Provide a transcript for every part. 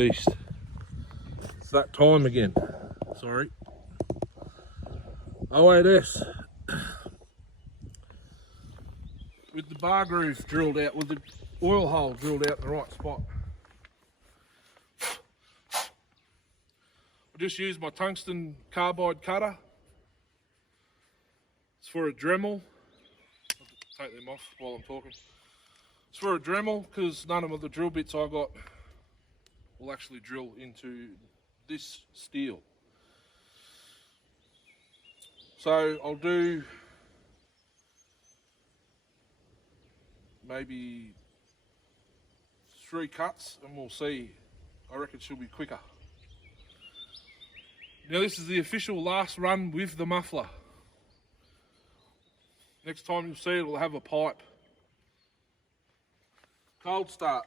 beast. It's that time again. Sorry. OAS. With the bar groove drilled out, with the oil hole drilled out in the right spot. I just used my tungsten carbide cutter. It's for a Dremel. I'll take them off while I'm talking. It's for a Dremel because none of the drill bits I got will actually drill into this steel. So I'll do maybe 3 cuts and we'll see. I reckon she'll be quicker. Now this is the official last run with the muffler. Next time you'll see it'll have a pipe. Cold start.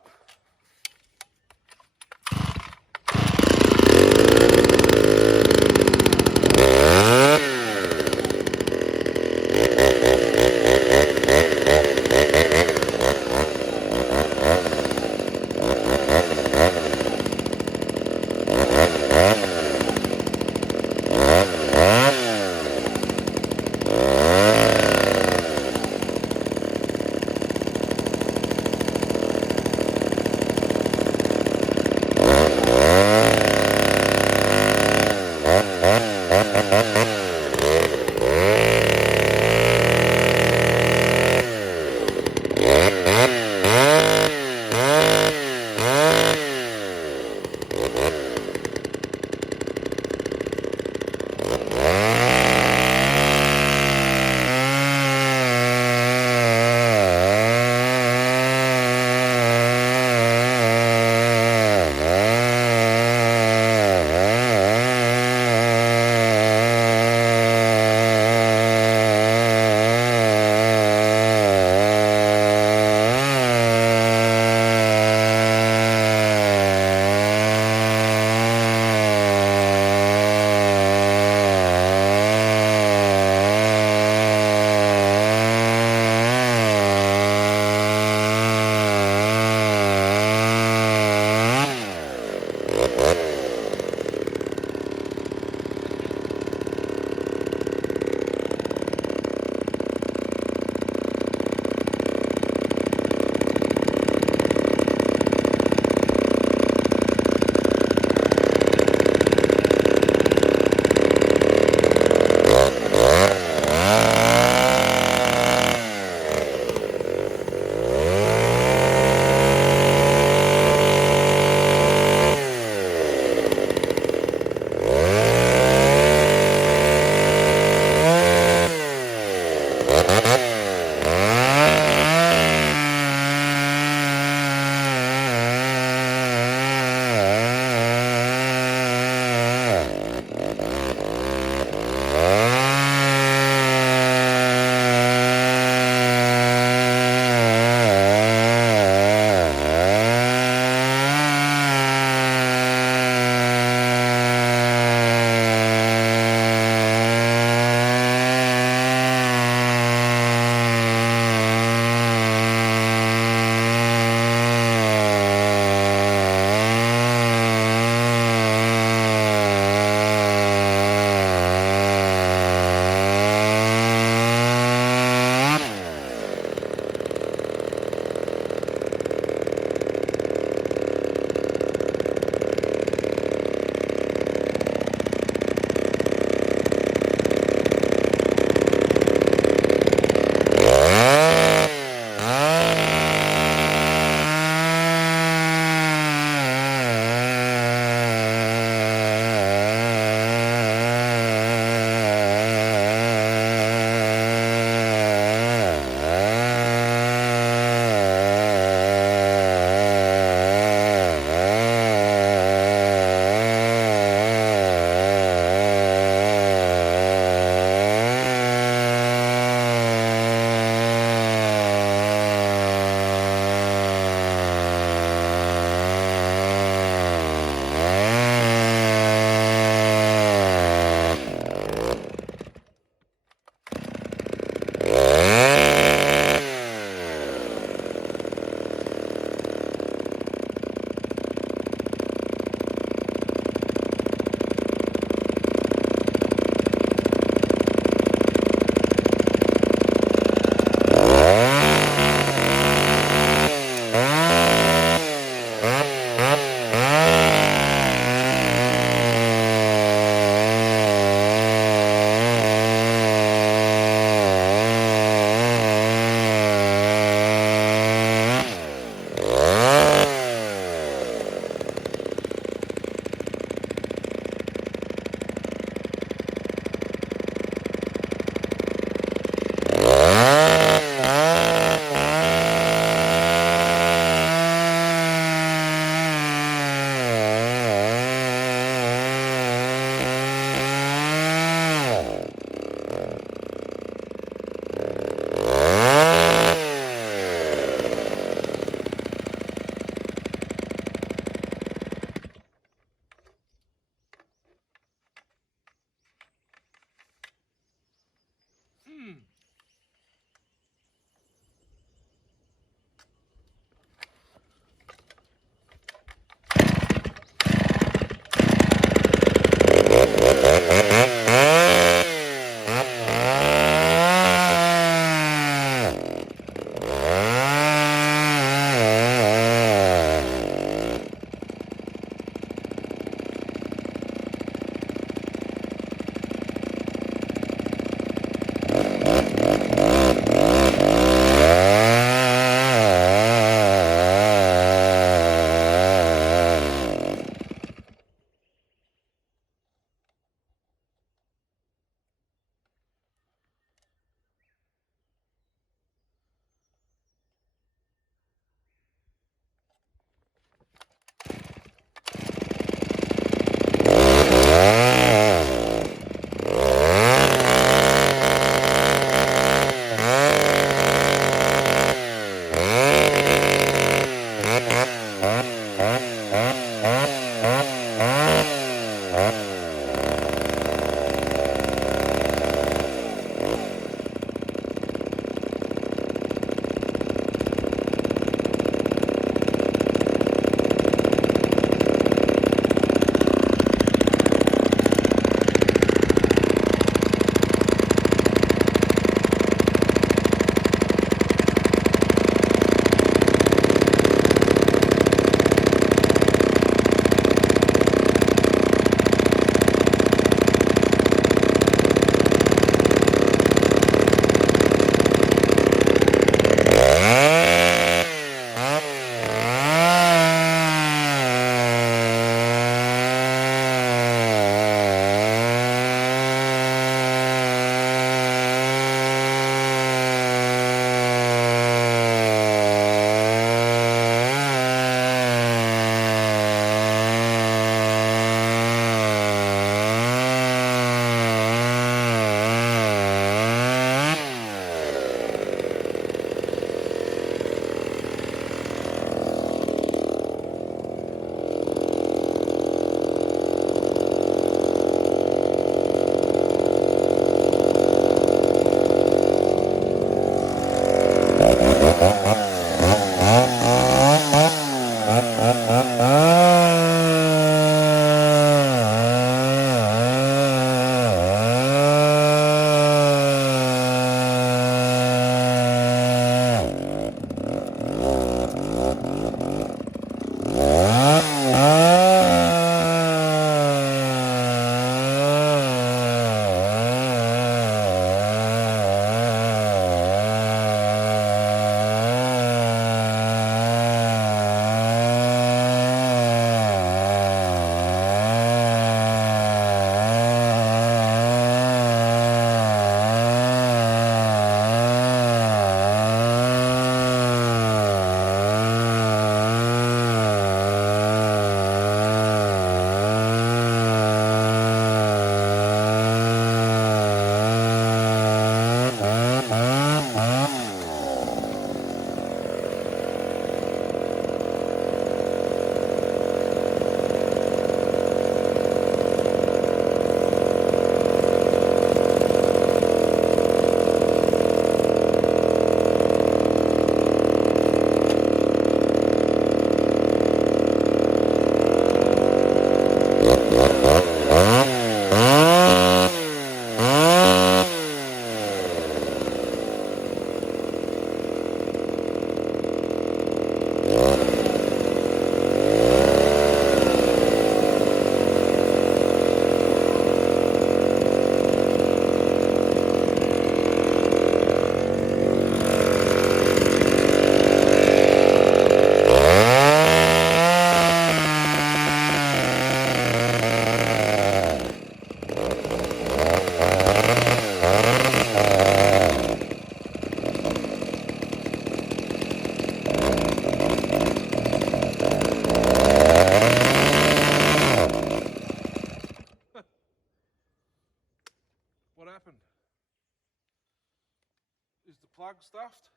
plug stuffed.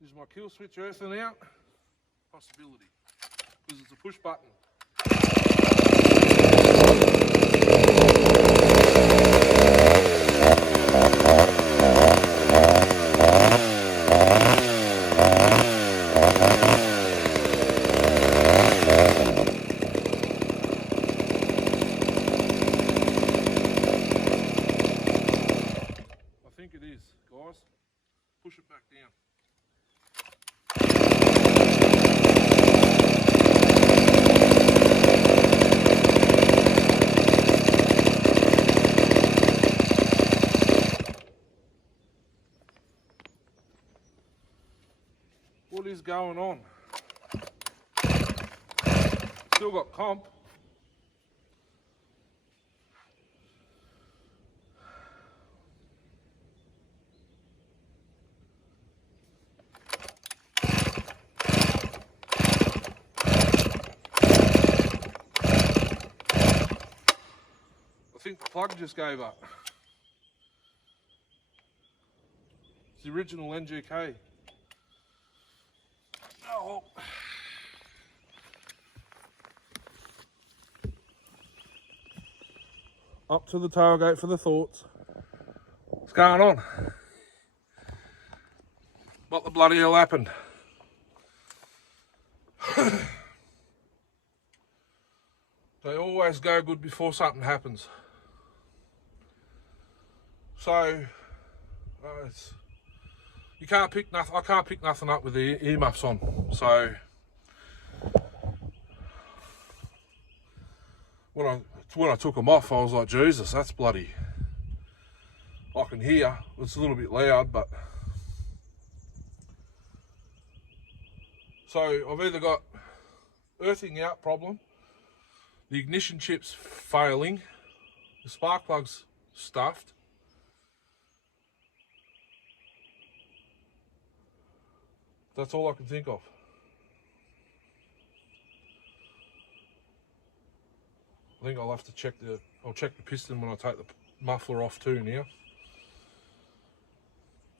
This is my kill switch earthing out. Possibility, because it's a push button. I think it is, guys. Push it back down. What is going on? Still got comp. I think the plug just gave up. It's the original NGK. Oh. Up to the tailgate for the thoughts. What's going on? What the bloody hell happened? They always go good before something happens. So, you can't pick nothing. I can't pick nothing up with the earmuffs on. So, when I took them off, I was like, Jesus, that's bloody. I can hear. It's a little bit loud, but. So I've either got earthing out problem, the ignition chip's failing, the spark plug's stuffed. That's all I can think of. I think I'll have to check I'll check the piston when I take the muffler off too now.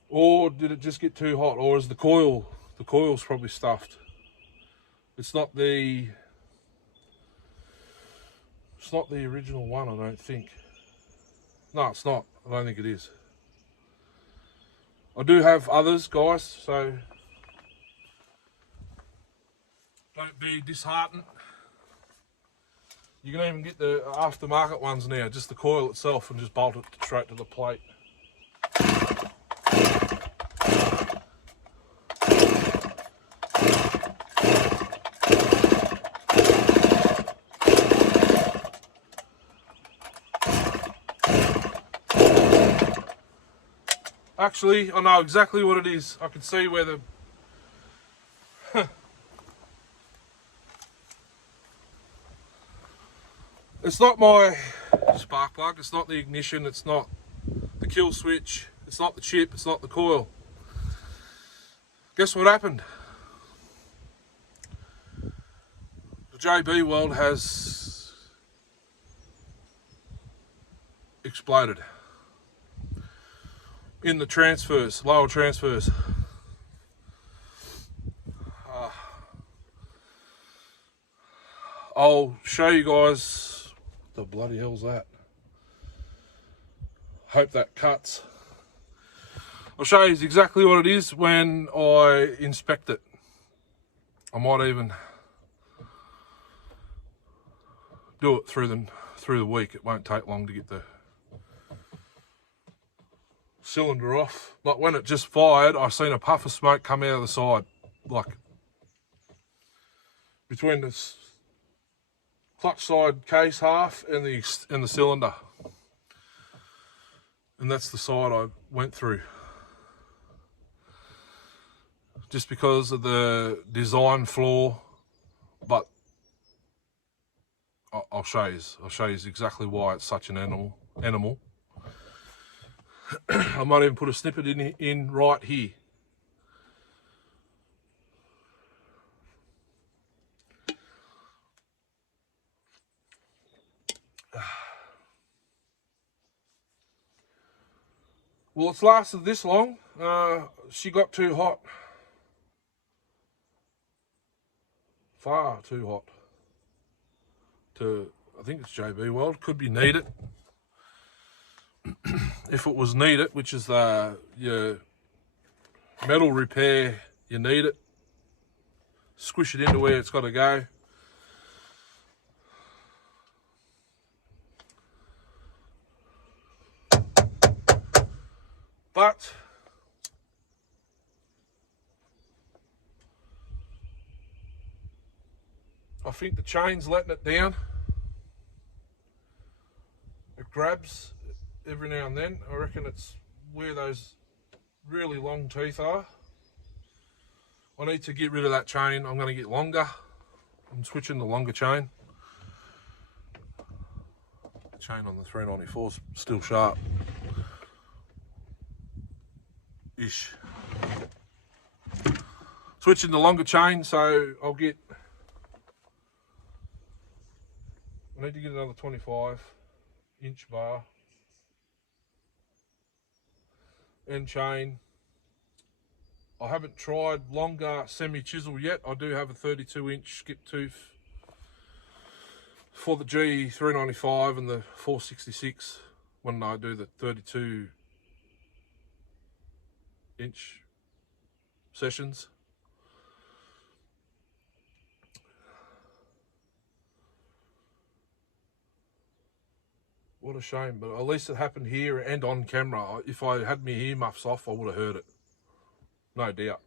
Or did it just get too hot? Or is the coil's probably stuffed. It's not the original one, I don't think. No, it's not. I don't think it is. I do have others, guys, so don't be disheartened. You can even get the aftermarket ones now, just the coil itself, and just bolt it straight to the plate. Actually, I know exactly what it is. I can see where the... It's not my spark plug, it's not the ignition, it's not the kill switch, it's not the chip, it's not the coil. Guess what happened? The JB world has exploded in the transfers, lower transfers. I'll show you guys. The bloody hell's that? Hope that cuts. I'll show you exactly what it is when I inspect it. I might even do it through the week. It won't take long to get the cylinder off. But when it just fired, I seen a puff of smoke come out of the side, like between this clutch side case half and the cylinder, and that's the side I went through. Just because of the design flaw, but I'll show you. I'll show you exactly why it's such an animal. I might even put a snippet in right here. Well, it's lasted this long. She got too hot. Far too hot. I think it's JB Weld. Could be needed. If it was needed, which is your metal repair, you need it. Squish it into where it's got to go. But I think the chain's letting it down. It grabs every now and then. I reckon it's where those really long teeth are. I need to get rid of that chain. I'm going to get longer. I'm switching the longer chain. The chain on the 394's still sharp. Ish. Switching the longer chain, so I need to get another 25-inch bar. End chain. I haven't tried longer semi-chisel yet. I do have a 32-inch skip tooth for the G395 and the 466 when I do the 32-inch sessions. What a shame, but at least it happened here and on camera. If I had my earmuffs off, I would have heard it. No doubt.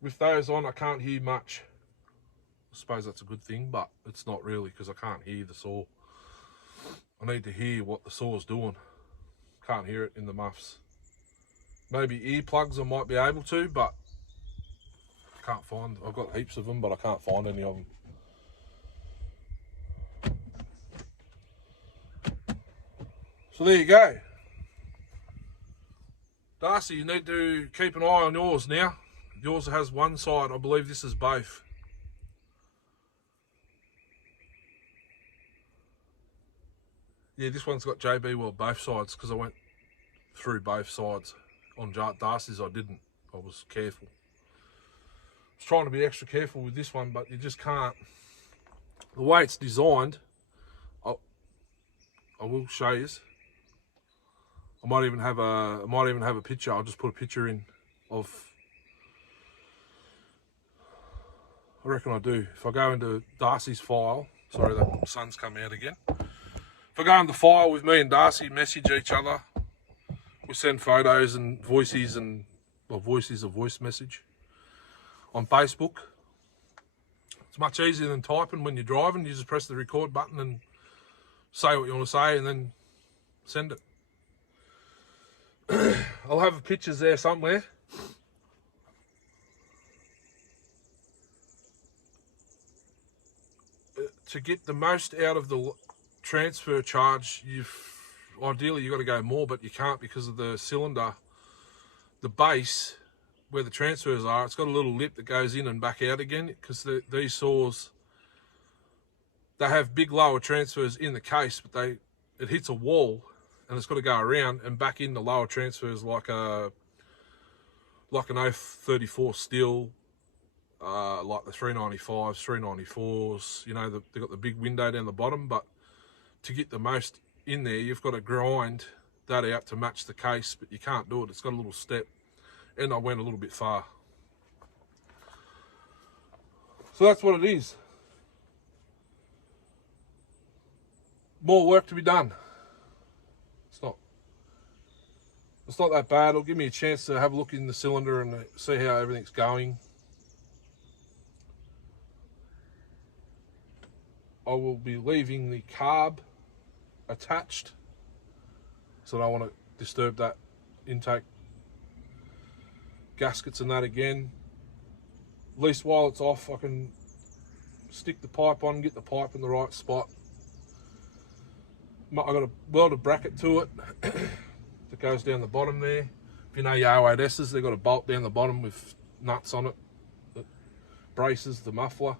With those on, I can't hear much. I suppose that's a good thing, but it's not really because I can't hear the saw. I need to hear what the saw's doing. Can't hear it in the muffs. Maybe earplugs I might be able to, but I can't find. I've got heaps of them, but I can't find any of them. So there you go. Darcy, you need to keep an eye on yours now. Yours has one side. I believe this is both. Yeah, this one's got JB Weld both sides because I went through both sides. On Darcy's I didn't. I was careful. I was trying to be extra careful with this one, but you just can't. The way it's designed, I will show you. I might even have a picture. I'll just put a picture in of. I reckon I do. If I go into Darcy's file, sorry, the sun's come out again. If I go in the file with me and Darcy, message each other. We send photos and voices and voice is a voice message on Facebook. It's much easier than typing when you're driving. You just press the record button and say what you want to say and then send it. I'll have pictures there somewhere. To get the most out of the transfer charge, ideally you've got to go more, but you can't because of the cylinder. The base, where the transfers are, it's got a little lip that goes in and back out again because these saws, they have big lower transfers in the case, but it hits a wall and it's got to go around and back in the lower transfers like an 034 Stihl, like the 395s, 394s, you know, they've got the big window down the bottom, but to get the most in there, you've got to grind that out to match the case, but you can't do it. It's got a little step, and I went a little bit far. So that's what it is. More work to be done. It's not that bad. It'll give me a chance to have a look in the cylinder and see how everything's going. I will be leaving the carb attached, so I don't want to disturb that intake gaskets and that again. At least while it's off, I can stick the pipe on, get the pipe in the right spot. I've got a welded bracket to it that goes down the bottom there. If you know your 08S's, they've got a bolt down the bottom with nuts on it that braces the muffler.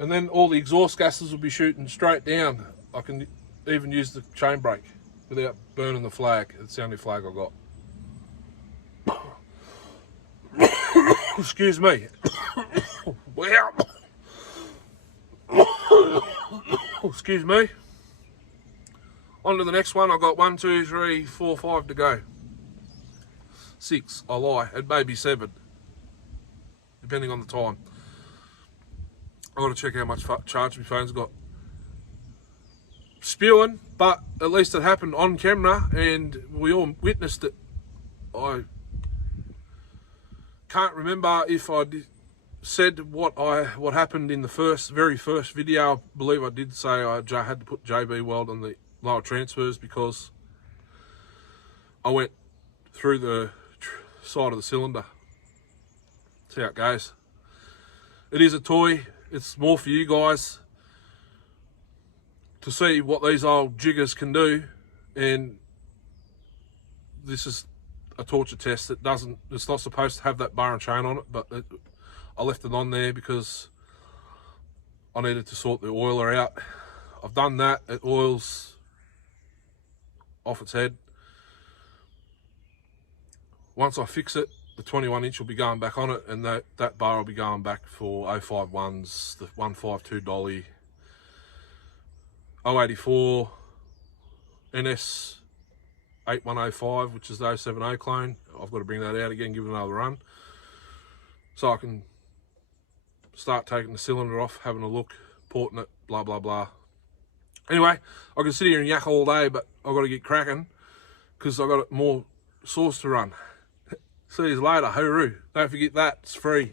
and then all the exhaust gases will be shooting straight down. I can even use the chain brake without burning the flag. It's the only flag I got. Excuse me. Wow. Excuse me. On to the next one. I've got 1, 2, 3, 4, 5 to go. 6, I lie. It may be 7, depending on the time. I've got to check how much charge my phone's got. Spewing, but at least it happened on camera and we all witnessed it. I can't remember if I said what happened in the very first video. I believe I did say I had to put JB weld on the lower transfers because I went through the side of the cylinder. See how it goes. It is a toy. It's more for you guys to see what these old jiggers can do, and this is a torture test. It's not supposed to have that bar and chain on it, but I left it on there because I needed to sort the oiler out. I've done that. It oils off its head. Once I fix it, the 21-inch will be going back on it, and that bar will be going back for 051s, the 152 dolly, 084 NS 8105, which is the 070 clone. I've got to bring that out again, give it another run, so I can start taking the cylinder off, having a look, porting it, blah blah blah. Anyway, I can sit here and yak all day, but I've got to get cracking because I've got more sauce to run. See you later, hooroo. Don't forget that, it's free.